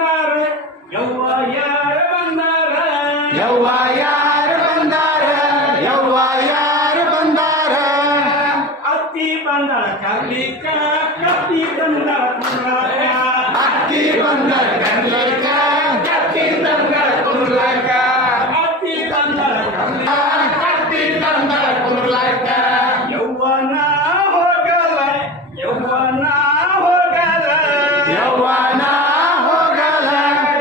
ಬಂದಾರ ಯವ್ವ ಯಾರ ಬಂದಾರ ಯವ್ವ ಯಾರು ಬಂದಾರ ಯವ್ವ ಯಾರು ಬಂದಾರ ಅತ್ತಿ ಬಂದಳ ಕರ್ಲಿಕ ಕತ್ತಿ ತಂದಳ ಕುಂದ್ರಾಕ ಅಕ್ಕಿ ಬಂದರ ಕರ್ಲಿಕ ಕತ್ತಿ ತಂದರ ಕುರ್ಲಾಕ ಅತ್ತಿ ಬಂದಳ ಕರ್ಲಿಕ ಕತ್ತಿ ತಂದರ ಕುರ್ಲಾಕ ಯವ್ವನ ಹೋಗಲ್ಲ ಯವ್ವನ ಹೋಗಲ್ಲ ಯವ್ವನ ಹೋಗಲ್ಲ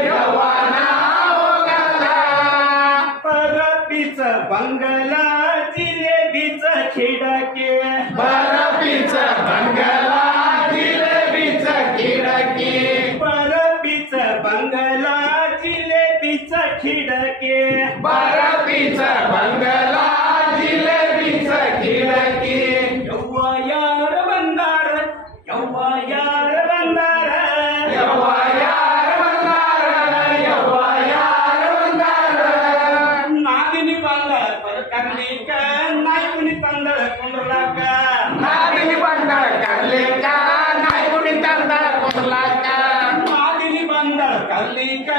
ಯವ್ವನ ಹೋಗಲ್ಲ परपीच बंगला जिलेबीच खिडके बरफीच बंगला जिलेबीच खिडकी परपीच बंगला जिलेबीच खिडके बरफीच बंगला जिलेबीच खिडकी यव्व यार बंदार यव्व यार बंदार यव्व यार ಬಂದಾರ ಯವ್ವ ಯಾರ ಬಂದಾರ नागिनी बंदार पर कर्लिक नायकुनी ತಂದಳ ಕುಂಡ್ರಲಾಕ ನಾಗಿನಿ ಬಂದರ ಕರ್ಲಿಕ ನಾಯ್ಕುನಿ ತಂದರ ಕುರ್ಲಾಕ ನಾಗಿನಿ ಬಂದಳ ಕರ್ಲಿಕ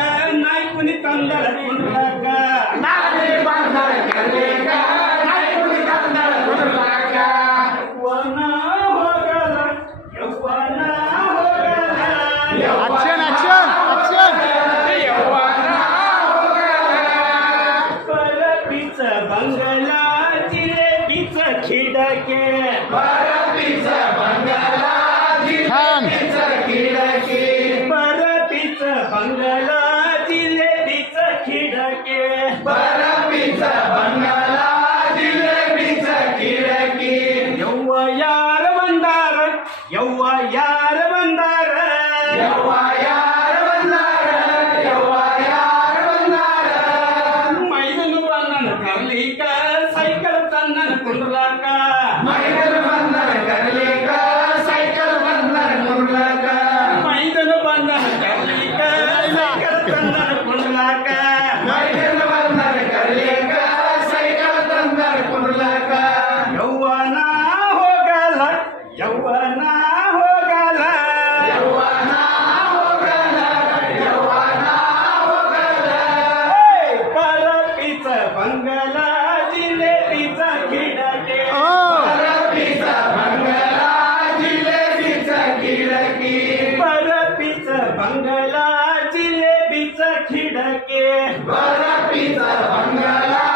ನಾಯಕುನಿ ತಂದಳ ಕುಂಡ್ರಲಾಕ ನಾಗಿನಿ ಬಂದರ ಕರ್ಲಿಕ ನಾಯ್ಕುನಿ ತಂದರ ಕುರ್ಲಾಕ ಯವ್ವನ ಹೋಗಲ್ಲ ಯವ್ವನ ಹೋಗಲ್ಲ ಯವ್ವನ ಯವ್ವನ ಹೋಗಲ್ಲ परपीच बंगला जिलेबीच खिडके बरफीच बंगला जिलेबीच खिडकी परपीच बंगला जिलेबीच खिडके बरफीच बंगला जिलेबीच खिडकी यव्व यार बंदार यव्व यार बंदार ಯವ್ವ ಯಾರು ಬಂದಾರ ಯವ್ವ ಯಾರು ಬಂದಾರ ಮೈದನು ಬಂದನ ಕರ್ಲಿಕ ಸೈಕಲ್ ತನ್ನನ ಕುಂಡ್ರಲಾಕ ಮೈದನ ಬಂದರ ಕರ್ಲಿಕ ಸೈಕಲ್ ಬಂದರ ಕುರ್ಲಾಕ ಮೈದನು ಬಂದನ ಕರ್ಲಿಕ ಸೈಕಲ್ ತನ್ನನ ಕುಂಡ್ರಲಾಕ ಮೈದನ ಬಂದರ ಕರ್ಲಿಕ ಸೈಕಲ್ ತಂದರ ಕುರ್ಲಾಕ ಯವ್ವನ ಹೋಗಲ್ಲ ಯವ್ವನ ಹೋಗಲ್ಲ ಯವ್ವನ ಹೋಗಲ್ಲ ಯವ್ವನ ಹೋಗಲ್ಲ परपीच बंगला जिलेबीच खिडके बरफीच बंगला जिलेबीच खिडकी परपीच बंगला जिलेबीच खिडके बरफीच बंगला